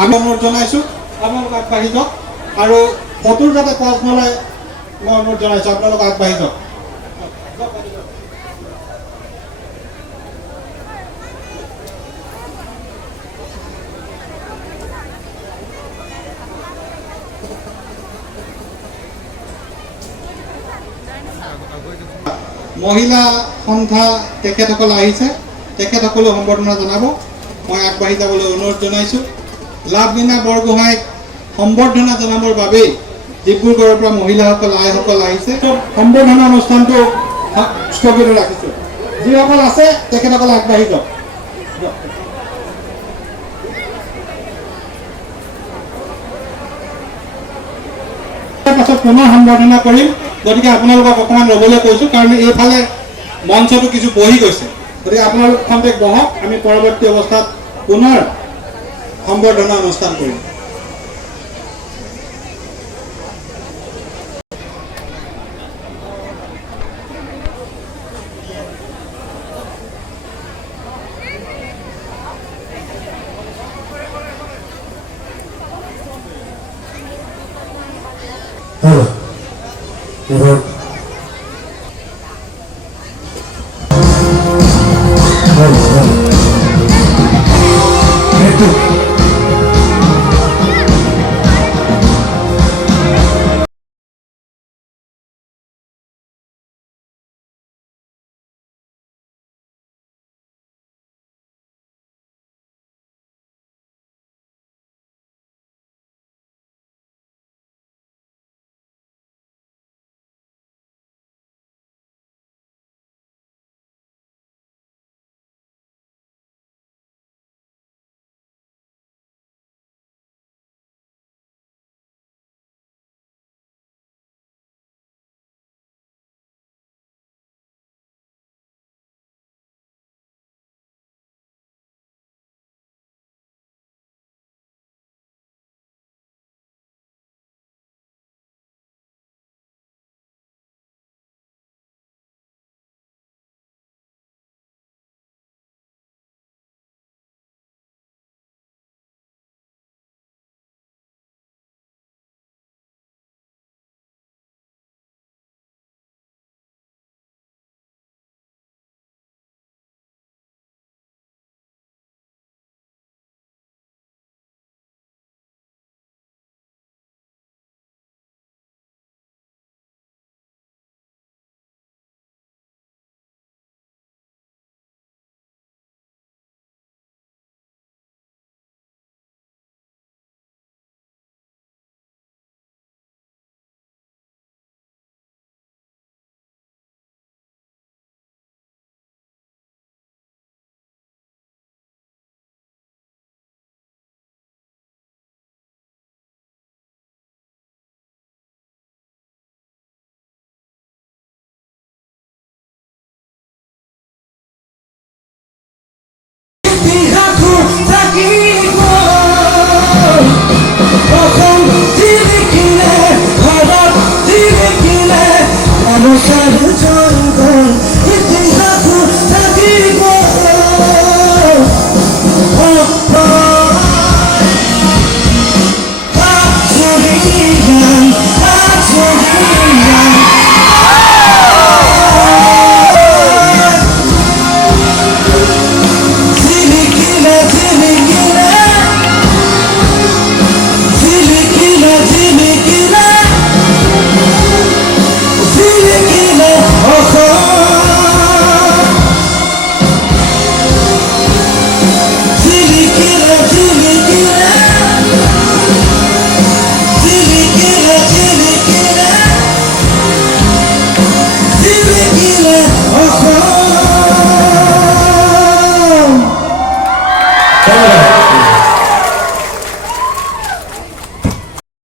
আমি অনুৰোধ জনাইছোঁ আপোনালোক আগবাঢ়ি যাওক আৰু ফটোৰ যাতে পজ নলয় মই অনুৰোধ জনাইছোঁ আপোনালোক আগবাঢ়ি যাওক। মহিলা সন্থা তেখেতসকল আহিছে, তেখেতসকলেও সম্বৰ্ধনা জনাব। মই আগবাঢ়ি যাবলৈ অনুৰোধ জনাইছোঁ। লাভলীনা বৰগোহাঁইক সম্বৰ্ধনা জনাবৰ বাবেই ডিব্ৰুগড়ৰ পৰা মহিলাসকল আইসকল আহিছে। সম্বৰ্ধনা অনুষ্ঠানটো স্থগিত ৰাখিছোঁ। যিসকল আছে তেখেতসকল আগবাঢ়ি যাওক। পাছত পুনৰ সম্বৰ্ধনা কৰিম, গতিকে আপোনালোকক অকণমান ৰ'বলৈ কৈছোঁ, কাৰণ এইফালে মঞ্চটো কিছু বহি গৈছে। গতিকে আপোনালোক খন্তেক বহক, আমি পৰৱৰ্তী অৱস্থাত পুনৰ সম্বৰ্ধনা অনুষ্ঠান কৰিম। Oh,